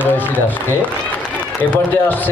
রয়েছি দাসকে এ পর্যায়ে আসছে